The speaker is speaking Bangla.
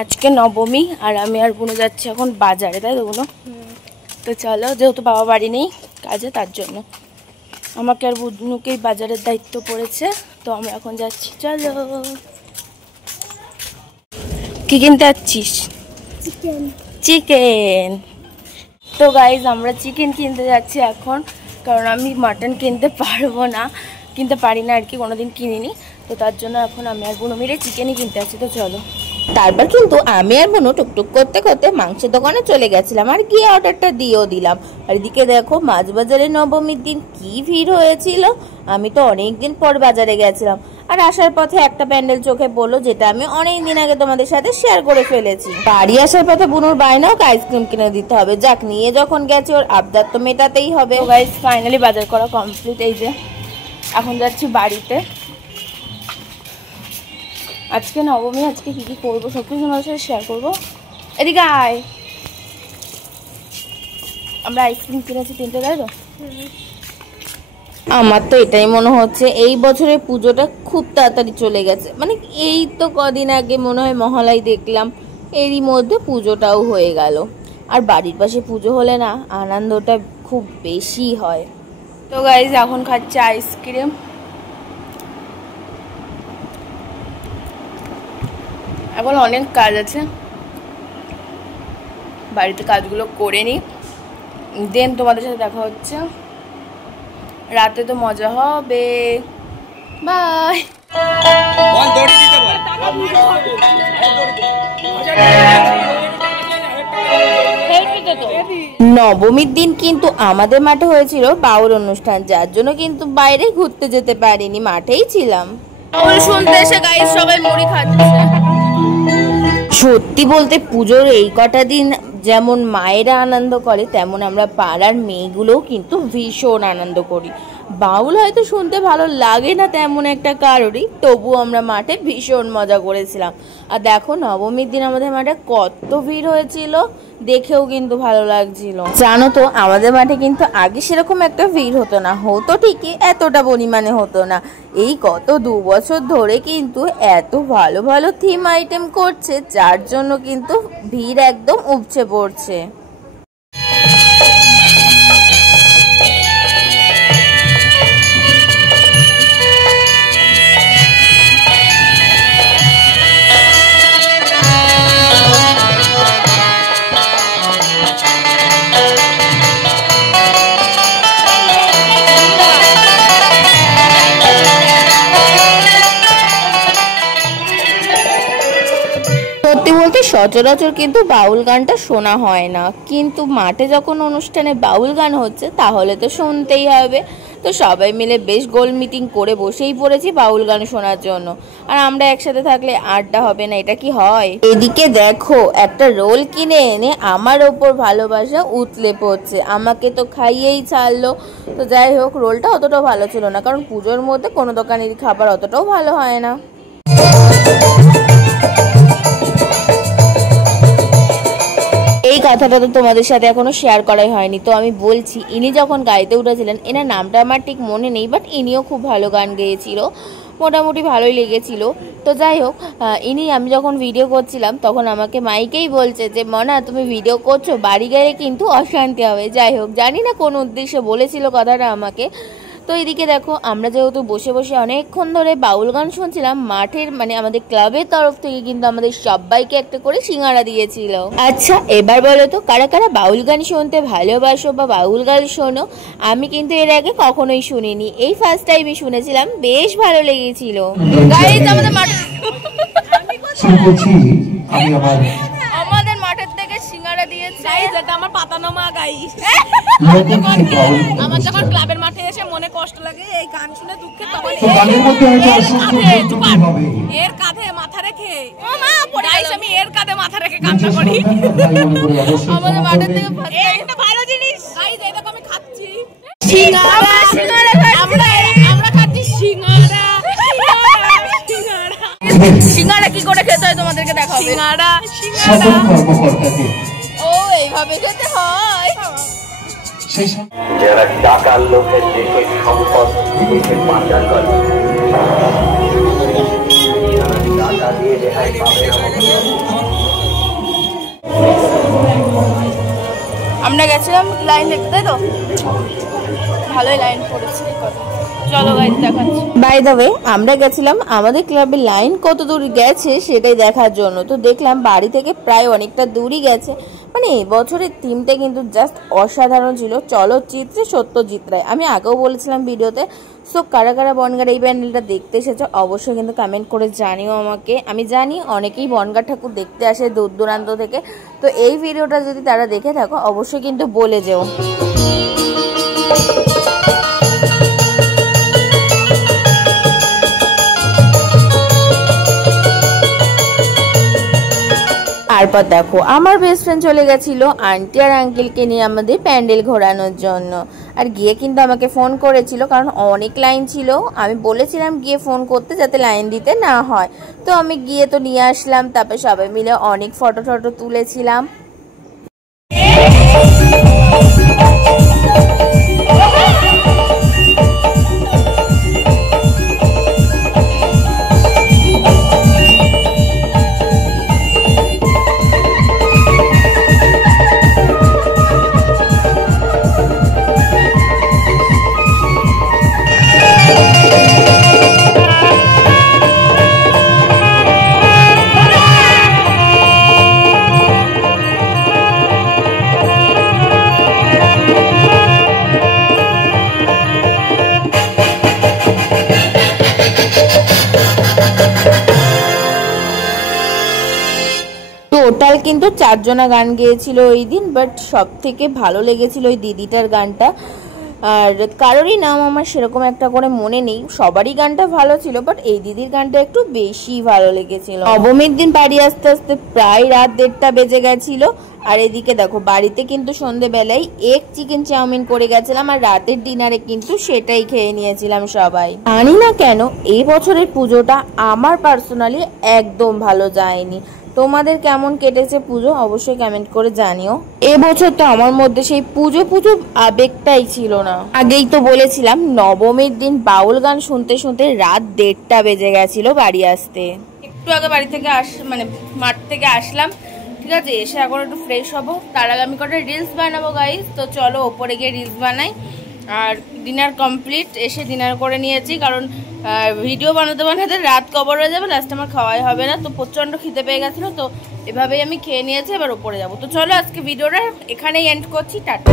আজকে নবমী আর আমি আর বুনু যাচ্ছি এখন বাজারে, তাই তো বুনু? তো চলো, যেহেতু বাবা বাড়ি নেই কাজে, তার জন্য আমাকে আর বুনুকেই বাজারের দায়িত্ব পড়েছে। তো আমরা এখন যাচ্ছি, চলো। কি কিনতে যাচ্ছিস? চিকেন। তো গাইজ আমরা চিকেন কিনতে যাচ্ছি এখন, কারণ আমি মাটন কিনতে পারবো না, কিনতে পারি না আর কি, কোনোদিন কিনিনি। তো তার জন্য এখন আমি আর বুনু মিলে চিকেনই কিনতে যাচ্ছি। তো চলো। তারপর কিন্তু আমি আর বুনু টুকটুক করতে করতে মাংসের দোকানে চলে গেছিলাম আর গিয়ে অর্ডারটা দিয়েও দিলাম। আর এদিকে দেখো মাছ বাজারে নবমীর দিন কি ভিড় হয়েছিল। আমি তো অনেকদিন পর বাজারে গেছিলাম, আর আসার পথে একটা প্যান্ডেল চোখে পড়লো, যেটা আমি অনেকদিন আগে তোমাদের সাথে শেয়ার করে ফেলেছি। বাড়ি আসার পথে বুনুর বায়নাও আইসক্রিম কিনে দিতে হবে, যাক নিয়ে যখন গেছে ওর আবদার তো মেটাতেই হবে। গাইজ ফাইনালি বাজার করা কমপ্লিট। এই যে এখন যাচ্ছি বাড়িতে। আজকে নবমী, আজকে কি কি করবো সব কিছু তোমাদের সাথে শেয়ার করবো। এদিকে আয়। আমরা আইসক্রিম কিনেছি 3টে, তাই তো? আমার তো এটাই মনে হচ্ছে এই বছরের পুজোটা খুব তাড়াতাড়ি চলে গেছে। মানে এই তো কদিন আগে মনে হয় মহালয় দেখলাম, এরই মধ্যে পুজোটাও হয়ে গেল। আর বাড়ির পাশে পুজো হলে না আনন্দটা খুব বেশি হয়। তো গাইজ এখন খাচ্ছি আইসক্রিম। এখন অনেক কাজ আছে, বাড়িতে কাজগুলো করে নিই, দেন তোমাদের সাথে দেখা হচ্ছে। রাতে তো মজা হবে। বাই। নবমীর দিন কিন্তু আমাদের মাঠে হয়েছিল বাউল অনুষ্ঠান, যার জন্য কিন্তু বাইরে ঘুরতে যেতে পারিনি, মাঠেই ছিলাম। বাউল শুনতে এসে গাইজ সবাই মুড়ি খাচ্ছে। সত্যি বলতে পুজোর এই কটা দিন যেমন মায়েরা আনন্দ করে, তেমন আমরা পাড়ার মেয়েগুলোও কিন্তু ভীষণ আনন্দ করি। বাউল হয়তো শুনতে ভালো লাগে না তেমন একটা কারোরই, তবুও আমরা মাঠে ভীষণ মজা করেছিলাম। আর দেখো নবমীর দিন আমাদের মাঠে কত ভিড় হয়েছিল, দেখেও কিন্তু ভালো লাগছিল। জানো তো আমাদের মাঠে কিন্তু আগে সেরকম একটা ভিড় হতো না, হতো ঠিকই, এতটা পরিমাণে হতো না। এই গত 2 বছর ধরে কিন্তু এত ভালো ভালো থিম আইটেম করছে, যার জন্য কিন্তু ভিড় একদম উপচে পড়ছে। সত্যি বলতে সচরাচর কিন্তু বাউল গানটা শোনা হয় না, কিন্তু মাঠে যখন অনুষ্ঠানে বাউল গান হচ্ছে তাহলে তো শুনতেই হবে। তো সবাই মিলে বেশ গোল মিটিং করে বসেই পড়েছি বাউল গান শোনার জন্য। আর আমরা একসাথে থাকলে আড্ডা হবে না, এটা কি হয়? এদিকে দেখো একটা রোল কিনে এনে আমার ওপর ভালোবাসা উতলে পড়ছে, আমাকে তো খাইয়েই ছাড়লো। তো যাই হোক, রোলটা অতটাও ভালো ছিল না, কারণ পুজোর মধ্যে কোনো দোকানের খাবার অতটাও ভালো হয় না। এই কথাটা তো তোমাদের সাথে এখনো শেয়ার করাই হয়নি, তো আমি বলছি, ইনি যখন গাইতে উঠেছিলেন, এনার নামটা আমার ঠিক মনে নেই, বাট ইনিও খুব ভালো গান গেয়েছিল, মোটামুটি ভালোই লেগেছিল। তো যাই হোক, আমি যখন ভিডিও করছিলাম তখন আমাকে মাইকেই বলছে যে মনা তুমি ভিডিও করছো, বাড়ি গেলে কিন্তু অশান্তি হবে। যাই হোক, জানি না কোন উদ্দেশ্যে বলেছিল কথাটা আমাকে। তো এদিকে দেখো আমরা যেহেতু বসে বসে অনেকক্ষণ ধরে বাউল গান শুনছিলাম, মাঠের মানে আমাদের ক্লাবের তরফ থেকে কিন্তু আমাদের সবাইকে একটা করে সিঙ্গারা দিয়েছিল। আচ্ছা এবার বলো তো কারা কারা বাউল গান শুনতে ভালোবাসো বা বাউল গান শোনো? আমি কিন্তু এর আগে কখনোই শুনিনি, এই ফার্স্ট টাইমই শুনেছিলাম, বেশ ভালো লেগেছিল। গাইস আমাদের মাঠের থেকে সিঙ্গারা দিয়েছে। গাইস এটা আমার পাতানো মা। গাইস আমার যখন ক্লাবের মাঠে এসে মনে কষ্ট লাগে এই গান শুনে দুঃখে, তখন এর কাঁধে মাথা রেখে আমি এর কাঁধে মাথা রেখে কান্না করি। আমাদের মাঠের থেকে একটা ভালো জিনিস গাইস, এই দেখো আমি খাচ্ছি সিঙ্গারা। আমরা খাচ্ছি সিঙ্গারা। সিঙ্গারা কি করে খেতে হয় তোমাদেরকে দেখাবো। সিঙ্গারা ও এইভাবে খেতে হয়। যারা টাকার লোভে দেশের সম্পদ দেশের পাচার করে, টাকা দিয়ে রেহাই পাবে না। আমরা গেছিলাম লাইন দেখতে, তাই তো ভালোই লাইন পড়েছে। চলো গাইজ দেখাচ্ছি। বাই দ্য ওয়ে, আমরা গেছিলাম আমাদের ক্লাবের লাইন কত দূর গেছে সেটাই দেখার জন্য। তো দেখলাম বাড়ি থেকে প্রায় অনেকটা দূরই গেছে। মানে এবছরের থিমটা কিন্তু জাস্ট অসাধারণ ছিল, চলচ্চিত্রে সত্যজিৎ রায়। আমি আগেও বলেছিলাম ভিডিওতে। সো কারা কারা বনগাঁর এই প্যান্ডেলটা দেখতে এসেছো অবশ্যই কিন্তু কমেন্ট করে জানিও আমাকে। আমি জানি অনেকেই বনগাঁ ঠাকুর দেখতে আসে দূর দূরান্ত থেকে, তো এই ভিডিওটা যদি তারা দেখে থাকো অবশ্যই কিন্তু বলে যেও। তারপর দেখো আমার বেস্ট ফ্রেন্ড চলে গেছিল আন্টি আর আঙ্কেলকে নিয়ে আমাদের প্যান্ডেল ঘোরানোর জন্য। আর গিয়ে কিন্তু আমাকে ফোন করেছিল, কারণ অনেক লাইন ছিল। আমি বলেছিলাম গিয়ে ফোন করতে যাতে লাইন দিতে না হয়। তো আমি গিয়ে তো নিয়ে আসলাম, তারপর সবাই মিলে অনেক ফটো টটো তুলেছিলাম। টোটাল কিন্তু 4 জনা গান গেয়েছিল ওই দিন, বাট সব থেকে ভালো লেগেছিল ওই দিদিটার গানটা। আর কারোরই নাম আমার সেরকম একটা করে মনে নেই, সবারই গানটা ভালো ছিল, বাট এই দিদির গানটা একটু বেশি ভালো লেগেছিল। নবমীর দিন বাড়ি আসতে আসতে প্রায় রাত 1:30টা বেজে গেছিল। আর এদিকে দেখো বাড়িতে কিন্তু সন্ধ্যেবেলায় এক চিকেন চাউমিন করে গেছিলাম, আর রাতের ডিনারে কিন্তু সেটাই খেয়ে নিয়েছিলাম সবাই। জানি না কেন এই বছরের পুজোটা আমার পার্সোনালি একদম ভালো যায়নি। তোমাদের কেমন কেটেছে পুজো অবশ্যই কমেন্ট করে জানিও। এবছর তো আমার মধ্যে সেই পুজো পুজো আবেগটাই ছিল না। আগেই তো বলেছিলাম নবমীর দিন বাউল গান শুনতে শুনতে রাত 1:30টা বেজে গেছিল বাড়ি আসতে। একটু আগে বাড়ি থেকে মানে মাঠ থেকে আসলাম, ঠিক আছে। এসে এখন একটু ফ্রেশ হবো, তার আগে আমি কটা রিলস বানাবো গাইজ। তো চলো ওপরে গিয়ে রিলস বানাই। আর ডিনার কমপ্লিট, এসে ডিনার করে নিয়েছি, কারণ ভিডিও বানাতে বানাতে রাত কভার হয়ে যাবে, লাস্ট আমার খাওয়াই হবে না। তো প্রচণ্ড খিদে পেয়ে গেছিলো, তো এভাবেই আমি খেয়ে নিয়েছি। এবার ওপরে যাবো। তো চলো আজকে ভিডিওটা এখানেই এন্ড করছি, টাটা।